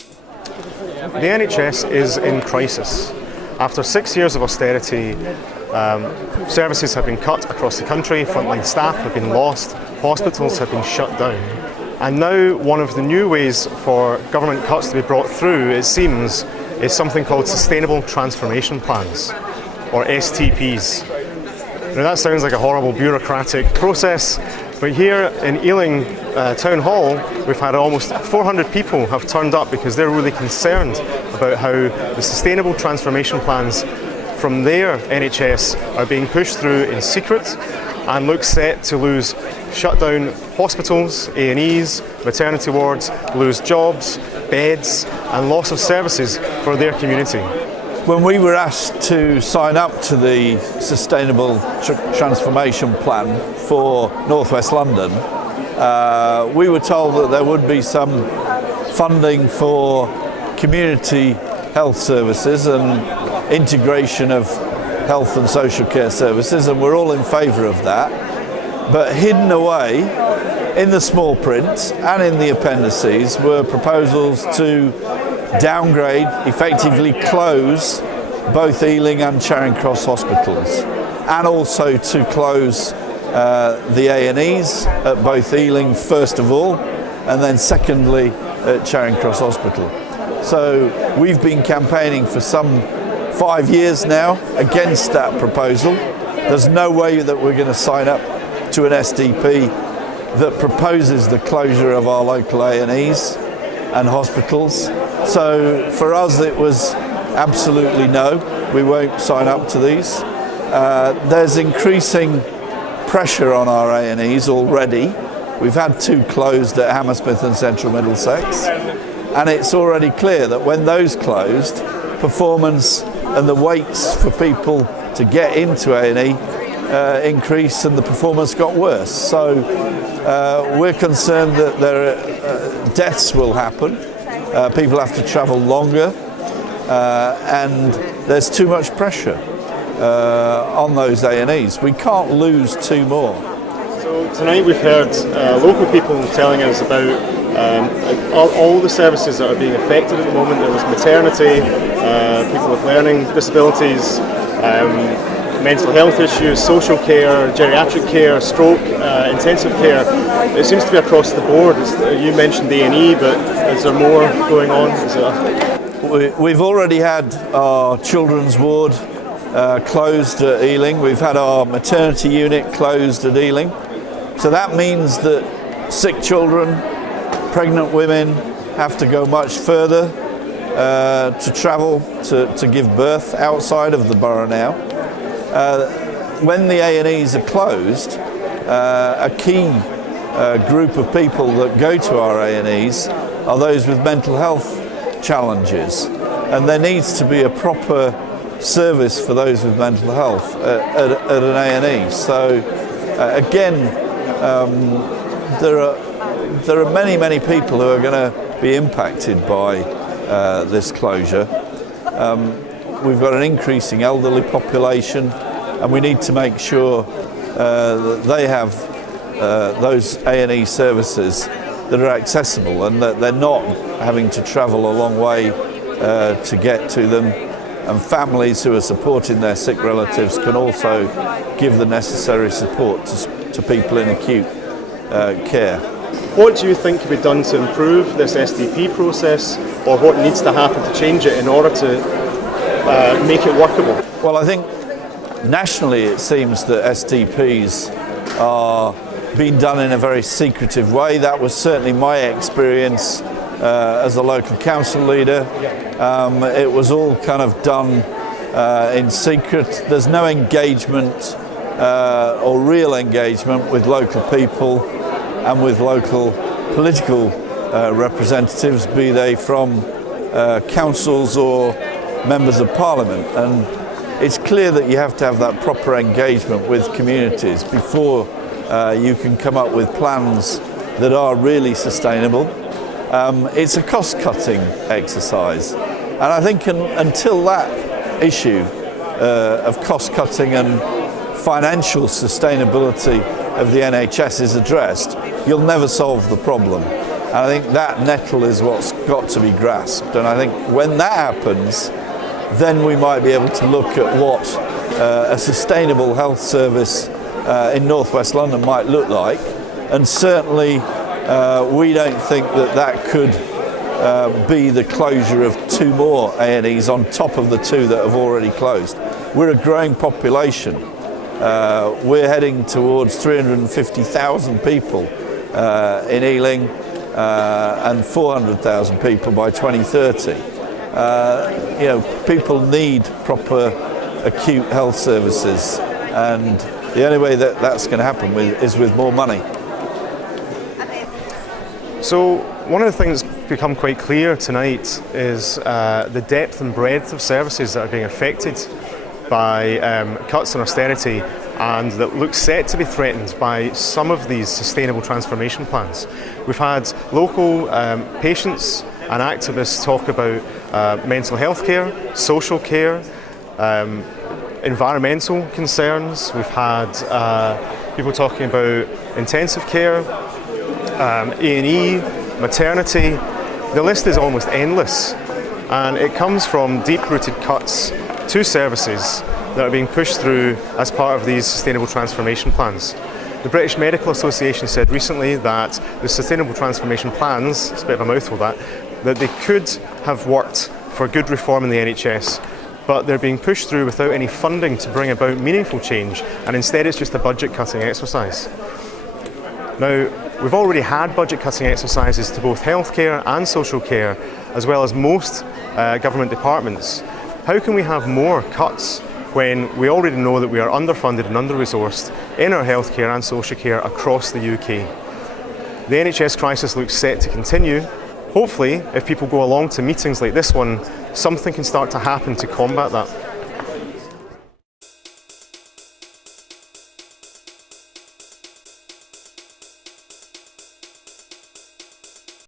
The NHS is in crisis. After 6 years of austerity, services have been cut across the country, frontline staff have been lost, hospitals have been shut down. And now one of the new ways for government cuts to be brought through, it seems, is something called Sustainable Transformation Plans, or STPs. Now that sounds like a horrible bureaucratic process, but here in Ealing Town Hall, we've had almost 400 people have turned up because they're really concerned about how the sustainable transformation plans from their NHS are being pushed through in secret and look set to shut down hospitals, A&Es, maternity wards, lose jobs, beds and loss of services for their community. When we were asked to sign up to the Sustainable Transformation Plan for North West London, we were told that there would be some funding for community health services and integration of health and social care services, and we're all in favour of that. But hidden away in the small print and in the appendices were proposals to downgrade, effectively close both Ealing and Charing Cross hospitals, and also to close the A&Es at both Ealing first of all, and then secondly at Charing Cross Hospital. So we've been campaigning for some 5 years now against that proposal. There's no way that we're going to sign up to an SDP that proposes the closure of our local A&Es and hospitals. So for us it was absolutely no, we won't sign up to these. There's increasing pressure on our A&Es already. We've had 2 closed at Hammersmith and Central Middlesex, and it's already clear that when those closed, performance and the waits for people to get into A&E increased and the performance got worse. So we're concerned that deaths will happen, people have to travel longer, and there's too much pressure on those A&Es. We can't lose 2 more. So tonight we've heard local people telling us about all the services that are being affected at the moment. There was maternity, people with learning disabilities, mental health issues, social care, geriatric care, stroke, intensive care. It seems to be across the board. You mentioned A&E, but is there more going on? We've already had our children's ward closed at Ealing. We've had our maternity unit closed at Ealing. So that means that sick children, pregnant women have to go much further to travel to give birth outside of the borough now. When the A&Es are closed, a key group of people that go to our A&Es are those with mental health challenges, and there needs to be a proper service for those with mental health at an A&E. So again, there are many people who are going to be impacted by this closure. We've got an increasing elderly population, and we need to make sure that they have those A&E services that are accessible and that they're not having to travel a long way to get to them. And families who are supporting their sick relatives can also give the necessary support to people in acute care. What do you think can be done to improve this SDP process, or what needs to happen to change it in order to make it workable? Well, I think nationally it seems that STPs are being done in a very secretive way. That was certainly my experience as a local council leader. It was all kind of done in secret. There's no engagement or real engagement with local people and with local political representatives, be they from councils or members of parliament. And it's clear that you have to have that proper engagement with communities before you can come up with plans that are really sustainable. It's a cost-cutting exercise, and I think until that issue of cost-cutting and financial sustainability of the NHS is addressed, you'll never solve the problem. And I think that nettle is what's got to be grasped. And I think when that happens, then we might be able to look at what a sustainable health service in North West London might look like. And certainly we don't think that that could be the closure of 2 more A&Es on top of the 2 that have already closed. We're a growing population. We're heading towards 350,000 people in Ealing and 400,000 people by 2030. People need proper acute health services, and the only way that that's going to happen is with more money. So one of the things that's become quite clear tonight is the depth and breadth of services that are being affected by cuts and austerity, and that look set to be threatened by some of these sustainable transformation plans. We've had local patients and activists talk about mental health care, social care, environmental concerns. We've had people talking about intensive care, A&E, maternity. The list is almost endless, and it comes from deep-rooted cuts to services that are being pushed through as part of these sustainable transformation plans. The British Medical Association said recently that the sustainable transformation plans, it's a bit of a mouthful that they could have worked for good reform in the NHS, but they're being pushed through without any funding to bring about meaningful change, and instead it's just a budget cutting exercise. Now, we've already had budget cutting exercises to both healthcare and social care, as well as most government departments. How can we have more cuts when we already know that we are underfunded and under-resourced in our healthcare and social care across the UK? The NHS crisis looks set to continue. Hopefully, if people go along to meetings like this one, something can start to happen to combat that.